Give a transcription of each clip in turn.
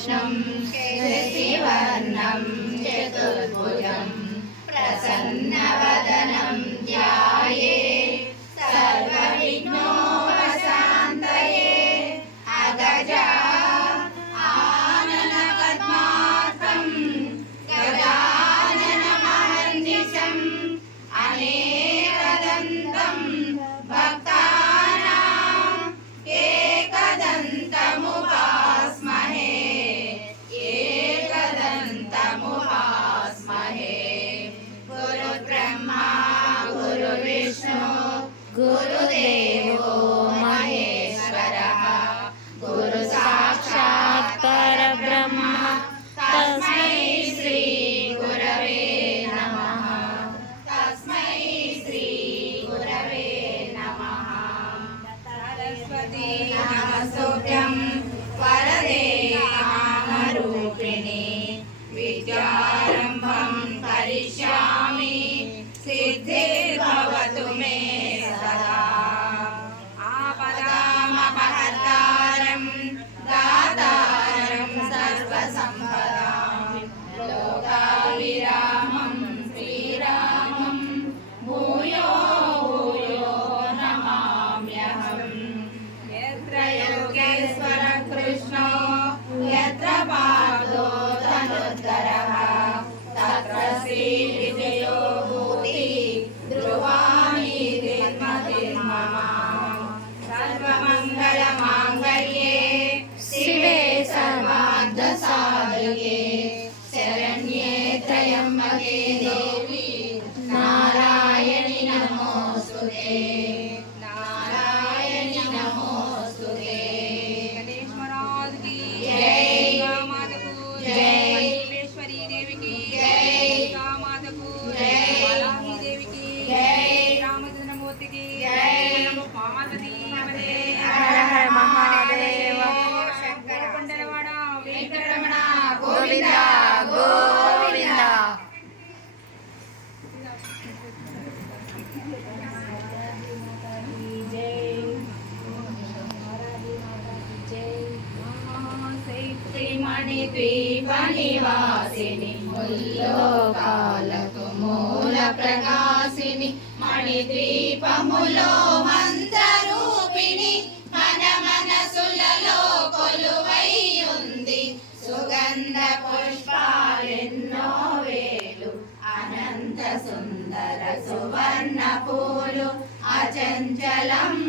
कृष्णं श्रीवर्णं चतुर्भुजं प्रसन्नवदनं ध्याये सर्वविघ्नोपशान्तये अगजा आननपद्मार्थं गजाननमहर्निशम् अने मणिद्वीपनिवासिनि मुल्लोकालतु मूलप्रकाशिनि मणिद्वीपमुलो la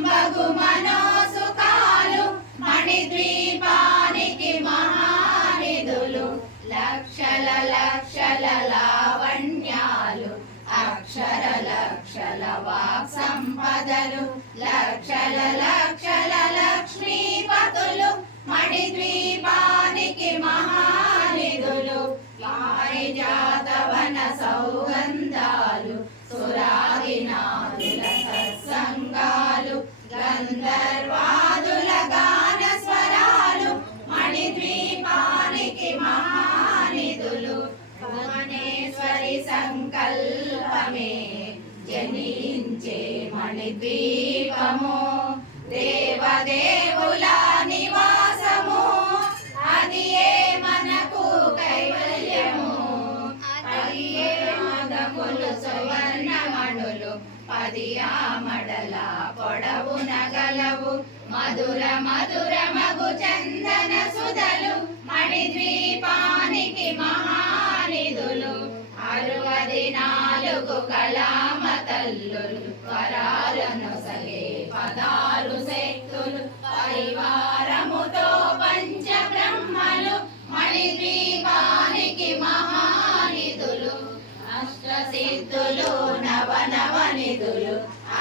మధుర మధుర మగు చందన సుధలు మణిద్వీపానికి మహానిధులు. అరవది నాలుగు కళామ తల్లులు వరాలను సగే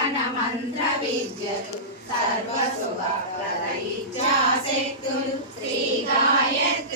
కోటి మంత్ర విద్యలు సర్వసుభ శక్తులు శ్రీ గాయత్రి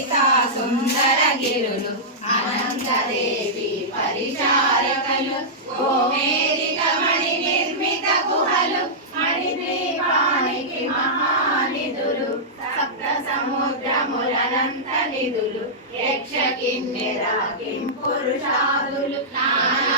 సౌందరజిత సుందర గిరులు అనంతదేవి పరిచారకలు ఓమేరిక మణి నిర్మిత గుహలు మణిద్వీపానికి మహానిధులు సప్త సముద్రములనంత నిధులు యక్ష కిన్నెర కిం పురుషాదులు నానా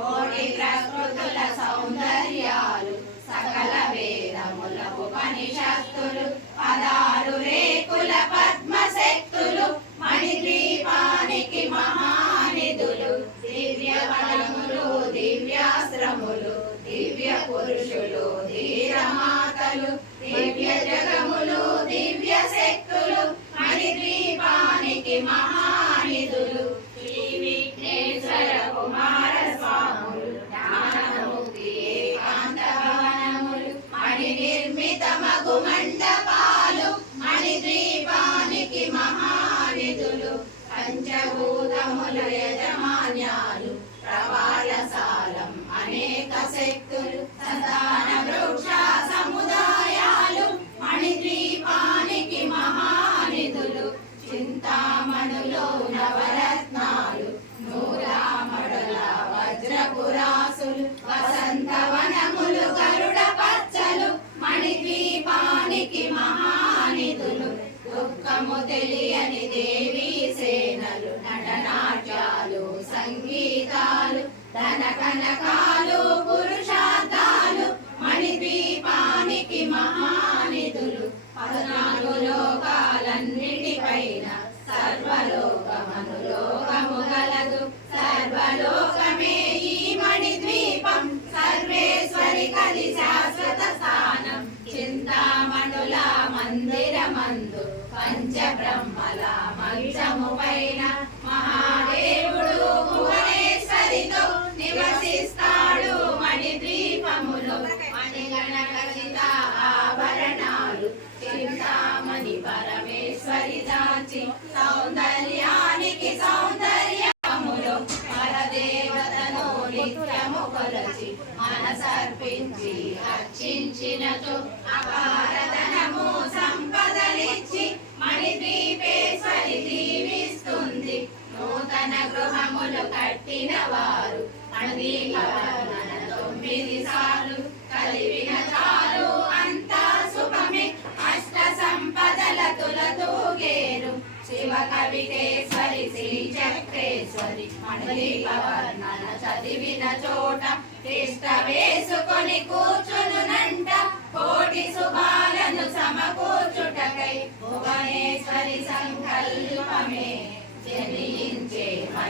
కోటి ప్రకృతుల సౌందర్యాలు సకల వేదముల ఉపనిషత్తులు పదాలు వసంతవనములు గరుడ పచ్చలు మణిద్వీపానికి మహానిధులు. దుఃఖము తెలియని దేవి సేనలు నటనాట్యాలు సంగీతాలు ధన కనకాలు పురుషార్థాలు మణిద్వీపానికి మహానిధులు. పద్నాలుగు లోకాలన్నిటిపైన సర్వలోకమనులోకము గలదు సర్వలో పంచబ్రహ్మల మంచము మహాదేవుడు భువనేశ్వరితో నివసిస్తాడు ఆభరణాలు చింతామణి పరమేశ్వరి దాచి సౌందర్యానికి సౌందర్యములో పరదేవతను నిత్యము కొలచి మనసర్పించి అపారధనము సంపదలిచ్చి నూతన గృహములు కట్టిన వారు తొమ్మిది సార్లు కలిపిన చాలు అంతా శుభమే అష్ట సంపదల తులతూగేరు శివ కవితేశ్వరి శ్రీ చక్రేశ్వరి మణిపవర్ణన చదివిన చోట ఇష్ట వేసుకొని కూర్చునునంట కోటి శుభాలను సమకూర్చుటకై భువనేశ్వరి సంకల్పమే.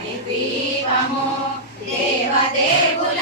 జనించే మణిద్వీపము దేవదేవుల